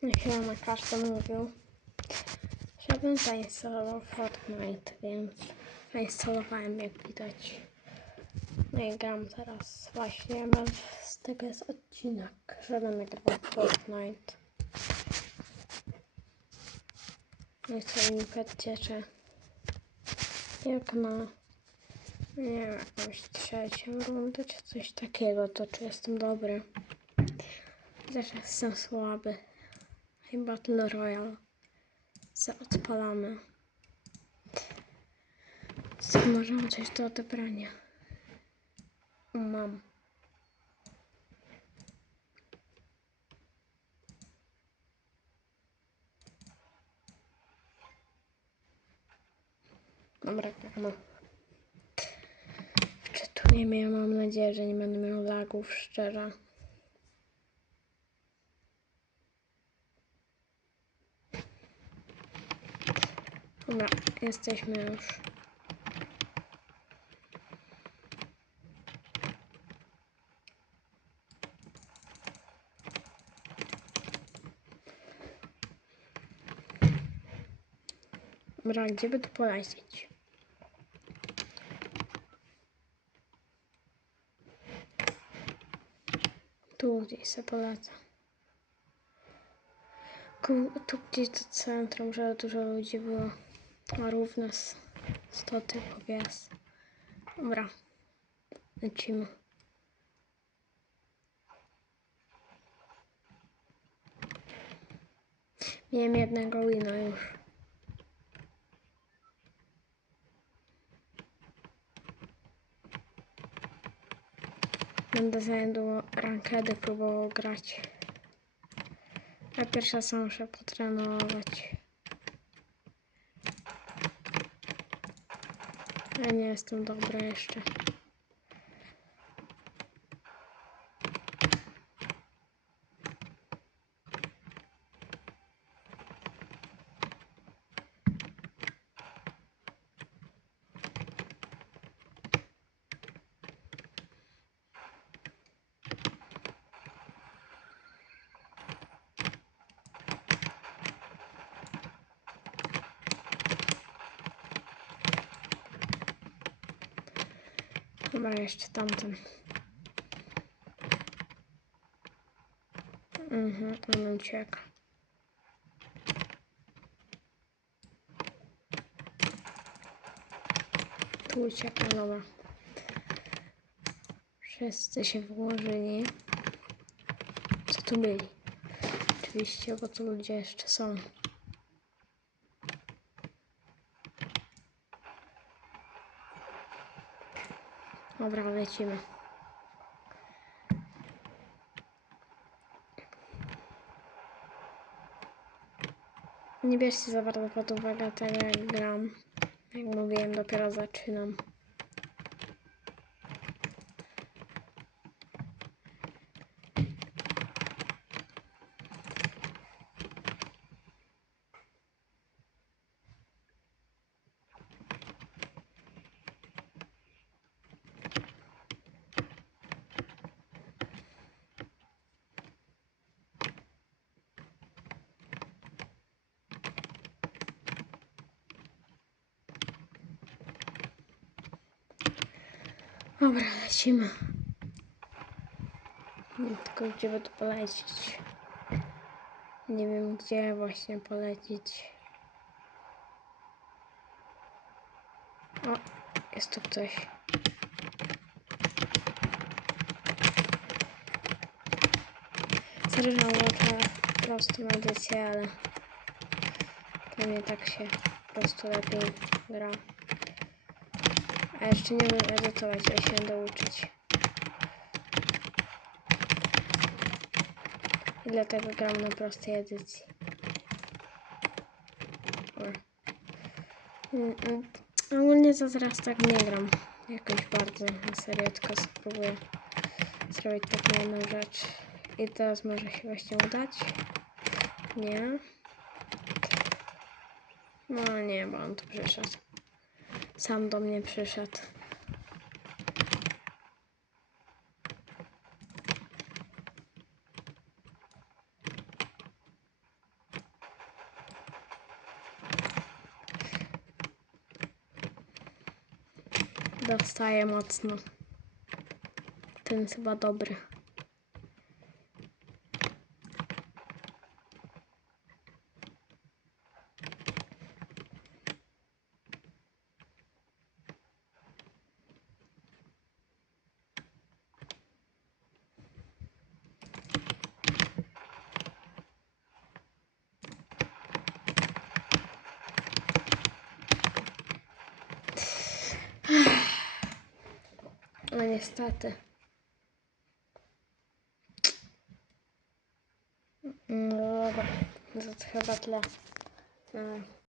Chyba na każdy mówił, żebym zainstalował Fortnite, więc zainstalowałem jak widać. No i gram teraz właśnie, z tego jest odcinek, że nagrywał Fortnite. No i co mi czy jak na nie wiem, jakąś trzecią rundę czy coś takiego, to czy jestem dobry. Chociaż jestem słaby. I Battle Royale. Co odpalamy. Co możemy coś do odebrania. Mam. Dobra, no. Wczytujemy, ja mam nadzieję, że nie będę miał lagów, szczerze. Dobra, jesteśmy już. Dobra, gdzie by tu polecieć? Tu gdzieś se polecę. Tu gdzieś do centrum, żeby dużo ludzi było. A równo s- 100 typów jest. Dobra. Lecimy. Miałem jednego wina już. Będę za niedługo rankedy próbował grać. A pierwsza sam muszę potrenować. Ja nie jestem dobra jeszcze. Dobra, jeszcze tamten. Mhm, on ucieka. Tu ucieka, dobra. Wszyscy się włożyli. Co tu byli? Oczywiście, bo tu ludzie jeszcze są. Dobra, lecimy. Nie bierzcie za bardzo pod uwagę tego, jak gram. Jak mówiłem, dopiero zaczynam. Dobra, lecimy. Nie, Tylko gdzie by tu polecieć? Nie wiem, gdzie właśnie polecieć. O, jest tu ktoś. Serio, łatwa po prostu edycję, ale dla mnie tak się po prostu lepiej gra. A jeszcze nie umiem edytować, ja się będę uczyć. I dlatego gram na prostej edycji. Mm, mm. Ogólnie to teraz tak nie gram. Jakoś bardzo na serio, tylko spróbuję zrobić taką jedną rzecz. I teraz może się właśnie udać. Nie. No nie, bo on tu przyszedł sam do mnie przyszedł. Dostaje mocno. Ten jest chyba dobry. No niestety. No dobra, to chyba tyle. Mm.